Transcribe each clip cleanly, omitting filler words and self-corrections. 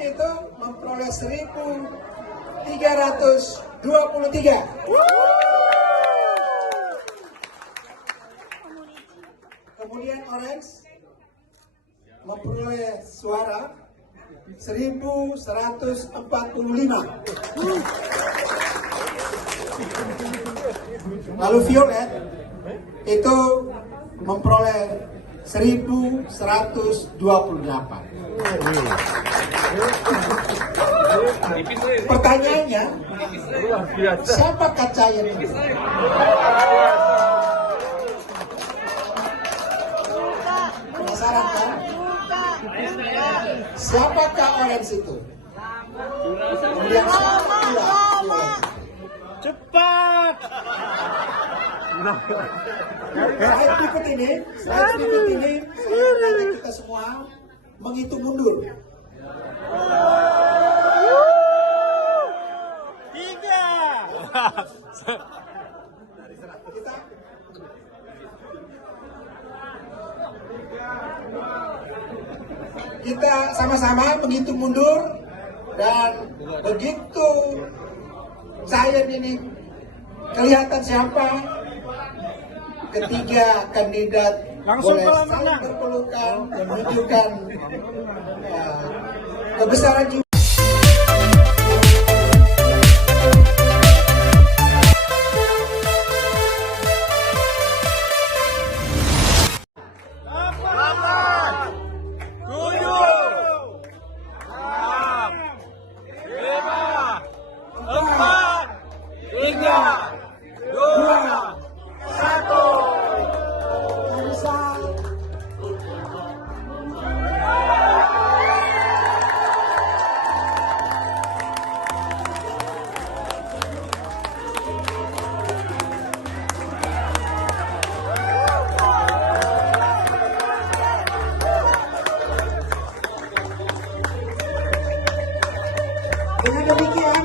itu memperoleh 1.323. Kemudian orange memperoleh suara 1.145. Lalu violet itu memperoleh 1.128. Pertanyaannya, siapakah cair ini? Penasaran kan? Siapakah orange itu? Kemudian siapa violet? Cepat. Slide berikut ini, saya mengajak kita semua menghitung mundur. 3. Kita sama-sama menghitung mundur, dan begitu saya ini kelihatan siapa, ketiga kandidat langsung boleh saling berpelukan dan menunjukkan kebesaran jiwa. Dengan demikian,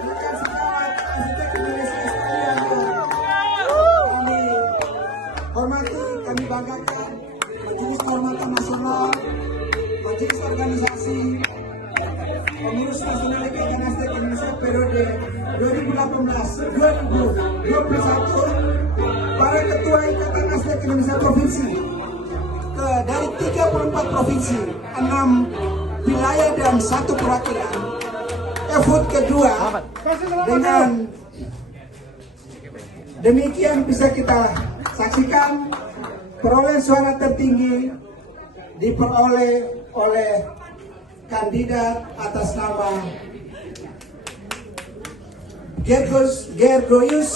rekan sejawat arsitek Indonesia sekalian, kami hormati, kami banggakan Majelis Kehormatan Nasional, Majelis Organisasi, Pengurus Nasional Ikatan Arsitek Indonesia periode 2018-2021, para Ketua Ikatan Arsitek Indonesia Provinsi, dari 34 provinsi, 6 wilayah dan 1 perwakilan. Vote kedua, dengan demikian bisa kita saksikan perolehan suara tertinggi diperoleh oleh kandidat atas nama Gergoyus